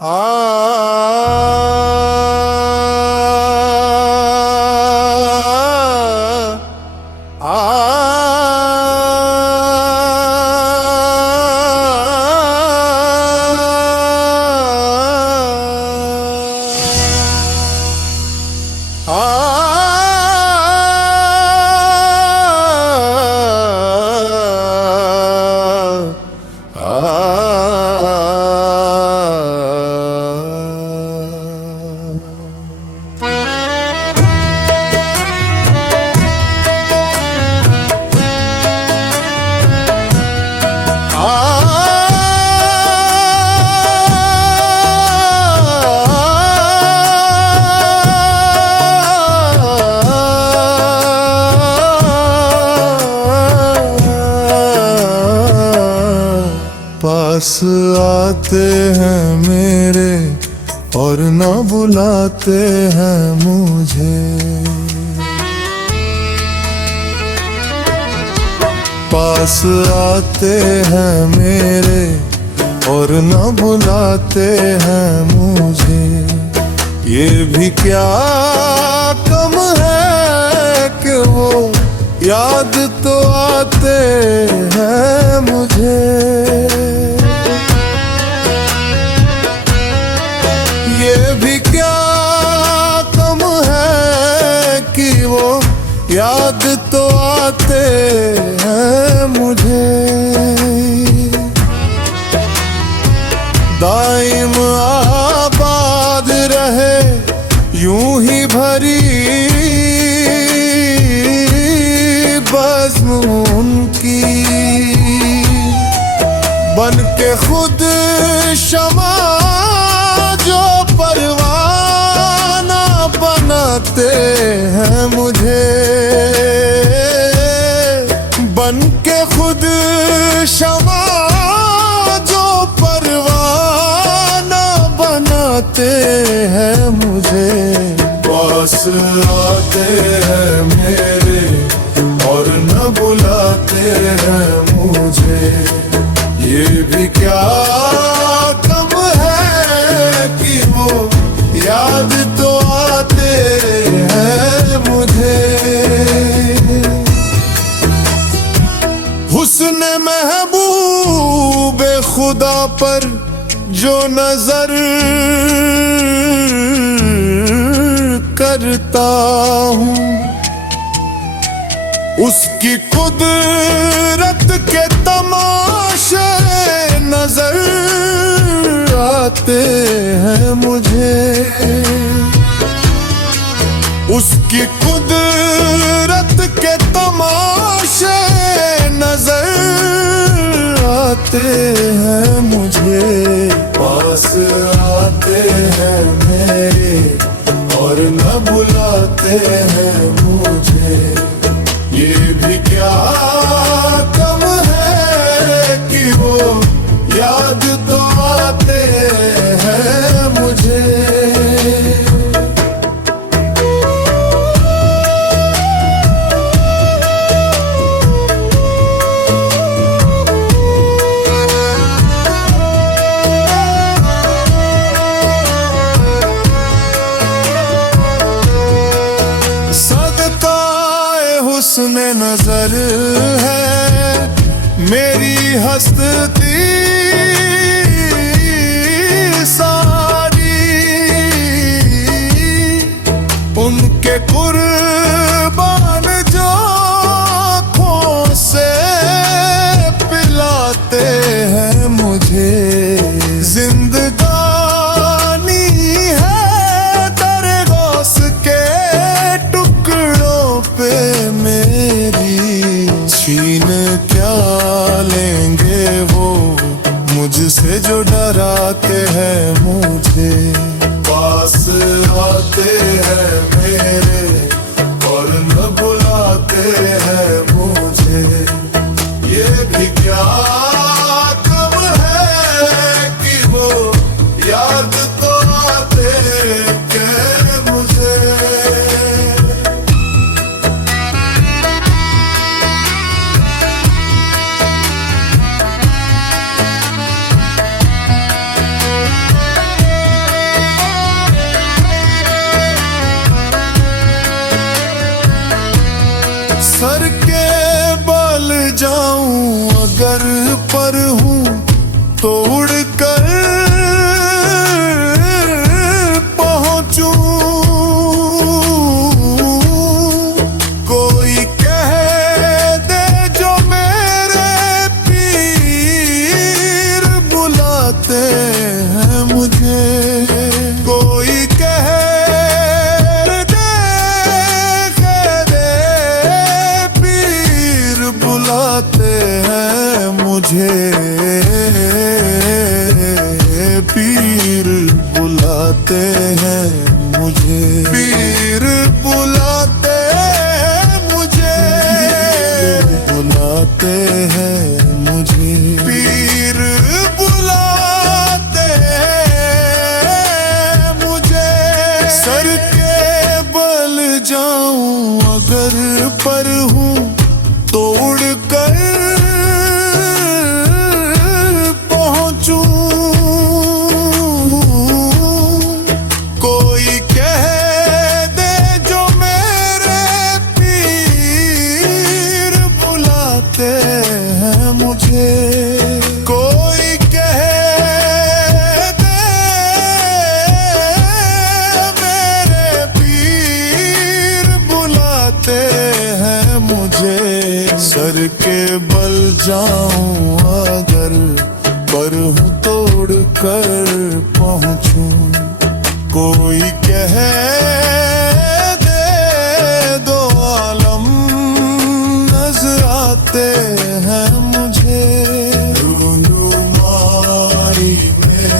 आ पास आते हैं मेरे और न बुलाते हैं मुझे। पास आते हैं मेरे और न बुलाते हैं मुझे। ये भी क्या कम है कि वो याद तो आते हैं मुझे। ये भी क्या कम है कि वो याद तो आते हैं मुझे। दाइम आबाद रहे यूं ही भरी बज़्म उनकी, बन के खुद शमा जो परवाना बनाते हैं मुझे। बन के खुद शमा जो परवाना बनाते हैं मुझे। पास आते हैं मेरे और न बुलाते हैं मुझे। ये भी क्या कम है कि वो याद तो आते हैं मुझे। हुस्न महबूबे खुदा पर जो नजर करता हूँ, उसकी कुदरत के तमाशे नजर आते हैं मुझे। उसकी कुदरत के तमाशे नजर आते हैं मुझे। पास आते हैं मेरे और न बुलाते हैं मुझे। ये भी क्या कम है कि वो याद तो आते हैं मुझे। हुस्न नजर है मेरी हस्ती सारी, उनके कुर्बान जो आँखों से पिलाते हैं मुझे। जिंदगानी है दर गौस के टुकड़ों पे मेरी, छीन क्या लेंगे वो मुझसे जो डराते हैं मुझे। पास आते हैं मेरे और न बुलाते हैं मुझे। ये भी क्या कम है कि वो याद तो आते हैं मुझे। पर हूँ तो उड़कर पहुँचूं। कोई कह दे जो मेरे पीर बुलाते हैं मुझे। कोई कह दे पीर बुलाते हैं मुझे। पीर बुलाते हैं मुझे। पीर बुलाते हैं मुझे। बुलाते हैं मुझे। पीर बुलाते हैं मुझे। सर के बल जाऊं अगर पर हूँ तो उड़कर पहुँचूं। कोई कह दे जो मेरे पीर बुलाते हैं मुझे। कोई कह दे मेरे पीर बुलाते हैं मुझे। सर के बल जाऊं अगर पर हूँ तोड़ कर पहुँचूं। कोई कह दे दो आलम नजर आते हैं मुझे। रूनुमाई में